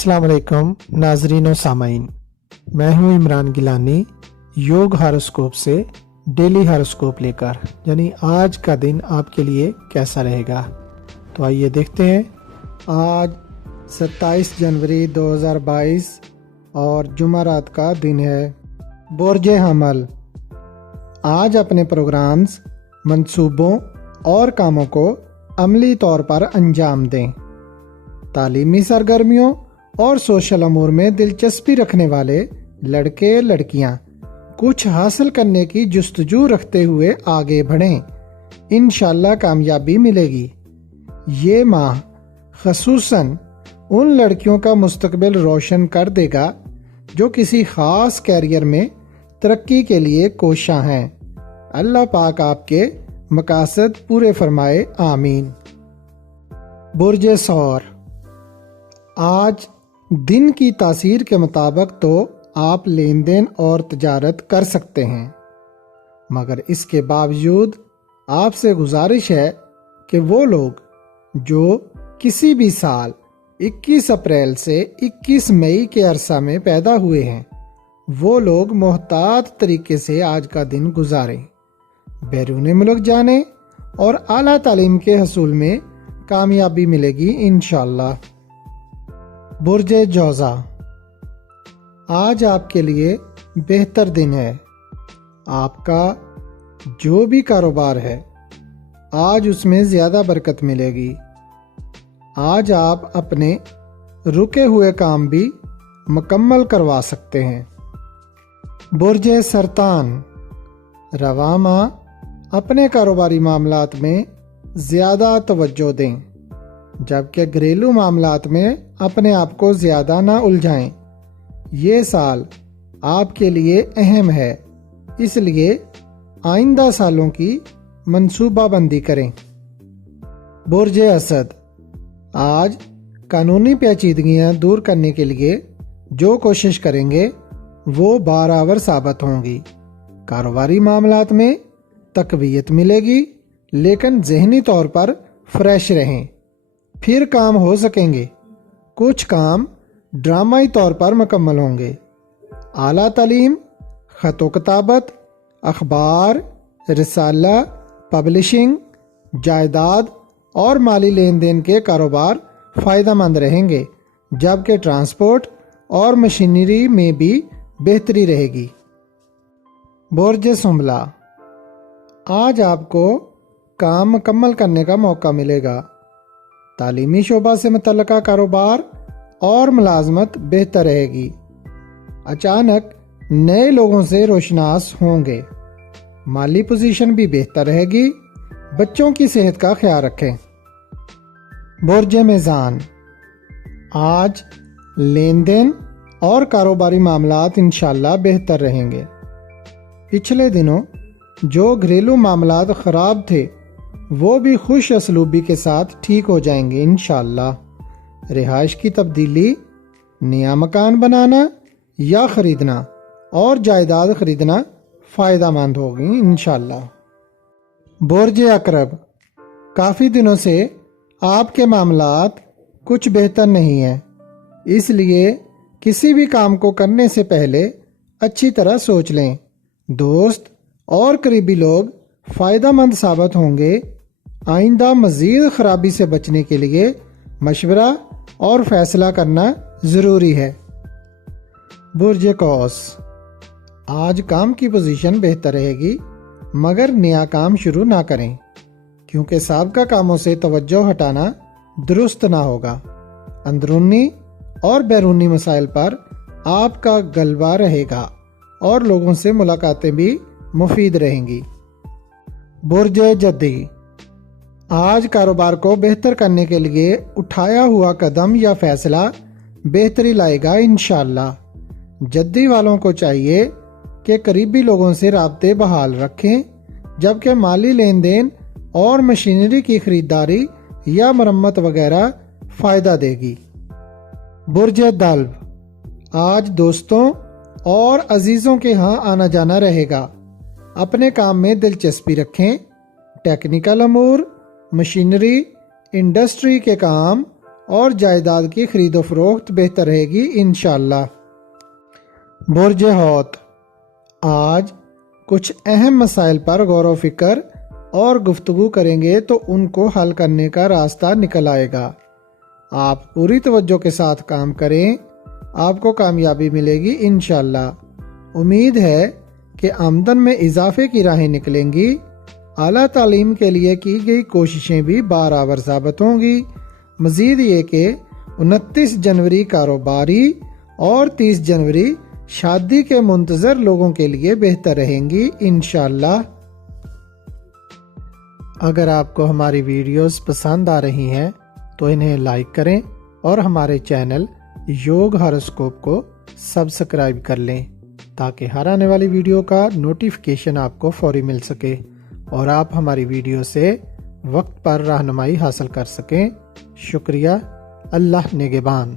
अस्सलाम वालेकुम नाजरीन और सामाइन, मैं हूं इमरान गिलानी योग हॉरोस्कोप से डेली हॉरोस्कोप लेकर, यानी आज का दिन आपके लिए कैसा रहेगा। तो आइए देखते हैं। आज 27 जनवरी 2022 और जुमेरात का दिन है। बुर्जे हमल, आज अपने प्रोग्राम्स, मंसूबों और कामों को अमली तौर पर अंजाम दें। तालीमी सरगर्मियों और सोशल अमूर में दिलचस्पी रखने वाले लड़के लड़कियां कुछ हासिल करने की जुस्तजू रखते हुए आगे बढ़ें। इंशाल्लाह कामयाबी मिलेगी। ये माह खसूसन उन लड़कियों का मुस्तकबिल रोशन कर देगा जो किसी खास कैरियर में तरक्की के लिए कोशां हैं। अल्लाह पाक आपके मकासद पूरे फरमाए, आमीन। बुर्जे सौर, आज दिन की तासीर के मुताबिक तो आप लेन देन और तजारत कर सकते हैं, मगर इसके बावजूद आपसे गुजारिश है कि वो लोग जो किसी भी साल 21 अप्रैल से 21 मई के अरसा में पैदा हुए हैं, वो लोग मोहतात तरीके से आज का दिन गुजारें। बैरून मुल्क जाने और आला तालीम के हसूल में कामयाबी मिलेगी इंशाअल्लाह। बुर्जे जौज़ा, आज आपके लिए बेहतर दिन है। आपका जो भी कारोबार है, आज उसमें ज़्यादा बरकत मिलेगी। आज आप अपने रुके हुए काम भी मुकम्मल करवा सकते हैं। बुर्जे सरतान, रवा माह अपने कारोबारी मामलात में ज़्यादा तवज्जो दें, जबकि घरेलू मामलात में अपने आप को ज़्यादा ना उलझाएं। ये साल आपके लिए अहम है, इसलिए आइंदा सालों की मंसूबाबंदी करें। बुर्जे असद, आज कानूनी पेचीदगियां दूर करने के लिए जो कोशिश करेंगे वो बारावर साबित होंगी। कारोबारी मामलात में तकवीयत मिलेगी, लेकिन जहनी तौर पर फ्रेश रहें, फिर काम हो सकेंगे। कुछ काम ड्रामाई तौर पर मुकम्मल होंगे। आला तालीम, ख़त व किताबत, अखबार, रिसाला, पब्लिशिंग, जायदाद और माली लेन देन के कारोबार फ़ायदेमंद रहेंगे, जबकि ट्रांसपोर्ट और मशीनरी में भी बेहतरी रहेगी। बुर्ज सुंबला, आज आपको काम मुकम्मल करने का मौका मिलेगा। तालीमी शोबा से मुतल्लका कारोबार और मुलाजमत बेहतर रहेगी। अचानक नए लोगों से रोशनास होंगे। माली पोजीशन भी बेहतर रहेगी। बच्चों की सेहत का ख्याल रखें। बुर्ज मेज़ान, आज लेन देन और कारोबारी मामलात इंशाल्लाह बेहतर रहेंगे। पिछले दिनों जो घरेलू मामलात ख़राब थे, वो भी खुश असलूबी के साथ ठीक हो जाएंगे इंशाअल्लाह। रिहाइश की तब्दीली, नया मकान बनाना या ख़रीदना और जायदाद ख़रीदना फ़ायदेमंद होगी इंशाअल्लाह। बुर्ज अकरब, काफ़ी दिनों से आपके मामलात कुछ बेहतर नहीं है, इसलिए किसी भी काम को करने से पहले अच्छी तरह सोच लें। दोस्त और करीबी लोग फ़ायदेमंद साबित होंगे। आइंदा मज़ीद ख़राबी से बचने के लिए मशवरा और फ़ैसला करना ज़रूरी है। बुर्ज कौस, आज काम की पोजीशन बेहतर रहेगी, मगर नया काम शुरू ना करें, क्योंकि साबिक़ा कामों से तवज्जो हटाना दुरुस्त ना होगा। अंदरूनी और बैरूनी मसाइल पर आपका गलबा रहेगा और लोगों से मुलाकातें भी मुफीद रहेंगी। बुर्ज जद्दी, आज कारोबार को बेहतर करने के लिए उठाया हुआ कदम या फैसला बेहतरी लाएगा इंशाअल्लाह। जद्दी वालों को चाहिए कि करीबी लोगों से राब्ते बहाल रखें, जबकि माली लेन देन और मशीनरी की खरीदारी या मरम्मत वगैरह फ़ायदा देगी। बुर्ज दल्व, आज दोस्तों और अजीज़ों के यहाँ आना जाना रहेगा। अपने काम में दिलचस्पी रखें। टेक्निकल अमूर, मशीनरी, इंडस्ट्री के काम اور جائیداد کی خرید و فروخت بہتر رہے گی انشاءاللہ۔ برج حوت، آج کچھ اہم مسائل پر غور و فکر اور گفتگو کریں گے تو ان کو حل کرنے کا راستہ نکل آئے گا۔ آپ پوری توجہ کے ساتھ کام کریں، آپ کو کامیابی ملے گی انشاءاللہ۔ امید ہے کہ آمدن میں اضافے کی راہیں نکلیں گی۔ اعلیٰ تعلیم کے لیے کی گئی کوششیں بھی بارآور ثابت ہوں گی۔ مزید یہ کہ 29 جنوری کاروباری اور 30 جنوری شادی کے منتظر لوگوں کے لیے بہتر رہیں گی انشاءاللہ۔ اگر آپ کو ہماری ویڈیوز پسند آ رہی ہیں تو انہیں لائک کریں اور ہمارے چینل یوگ ہاروسکوپ کو سبسکرائب کر لیں تاکہ ہر آنے والی ویڈیو کا نوٹیفیکیشن آپ کو فوری مل سکے اور آپ ہماری ویڈیو سے وقت پر رہنمائی حاصل کر سکیں۔ شکریہ۔ اللہ نگہبان۔